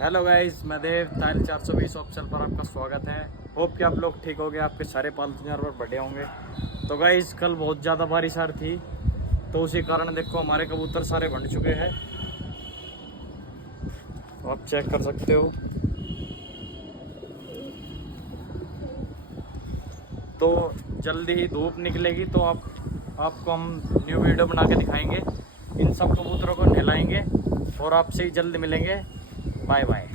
Hello guys, मैं देव ताइल 420 option पर आपका स्वागत है। होप कि आप लोग ठीक होंगे, आपके सारे पालतू जानवर बढ़िया होंगे। तो गाइस कल बहुत ज़्यादा बारिश आ रही थी, तो उसी कारण देखो हमारे कबूतर सारे बन चुके हैं। तो आप चेक कर सकते हो। तो जल्दी ही धूप निकलेगी तो आपको हम न्यू वीडियो बना के दिखाएंगे। इन सब कबूतरों को नहलाएंगे और आपसे ही जल्द मिलेंगे। Bye bye.